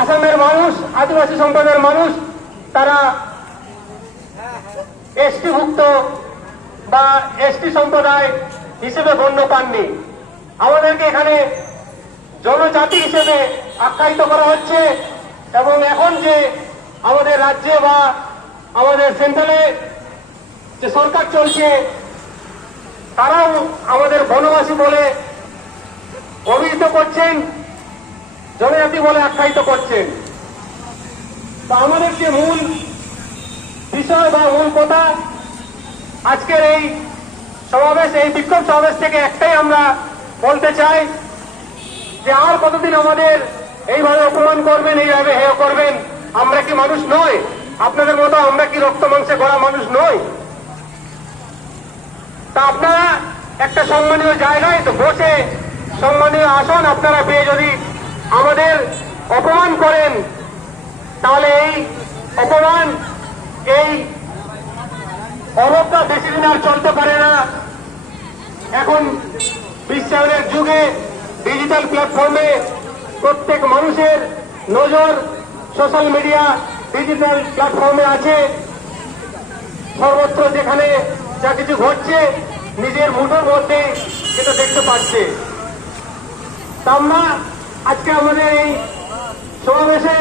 আসামের মানুষ, আদিবাসী সম্প্রদায়ের মানুষ, তারা এসটিভুক্ত বা এসটি সম্প্রদায় হিসেবে গণ্য পাননি। আমাদেরকে এখানে জনজাতি হিসেবে আখ্যায়িত করা হচ্ছে এবং এখন যে আমাদের রাজ্যে বা আমাদের সেন্ট্রালে যে সরকার চলছে তারাও আমাদের বনবাসী বলে অভিহিত করছেন, জনজাতি বলে আখ্যায়িত করছেন। তো আমাদের যে মূল বিষয় বা মূল কথা আজকের এই সমাবেশ, এই বিক্ষোভ সমাবেশ থেকে একটাই আমরা বলতে চাই যে আর কতদিন আমাদের এইভাবে অপমান করবেন, এইভাবে হেয় করবেন? আমরা কি মানুষ নই? আপনাদের মতো আমরা কি রক্ত মাংসে গড়া মানুষ নই? তা আপনারা একটা সম্মানীয় জায়গায় তো বসে সম্মানীয় আসন আপনারা পেয়ে যদি আমাদের অপমান করেন, তাহলে এই অপমান, এই অবজ্ঞা বেশি দিন আর চলতে পারে না। এখন বিশ্বায়নের যুগে ডিজিটাল প্ল্যাটফর্মে প্রত্যেক মানুষের নজর সোশ্যাল মিডিয়া, ডিজিটাল প্ল্যাটফর্মে আছে। সর্বত্র যেখানে যা কিছু ঘটছে নিজের মুঠোর মধ্যে সেটা দেখতে পাচ্ছে। তা আমরা আজকে আমাদের এই সমাবেশে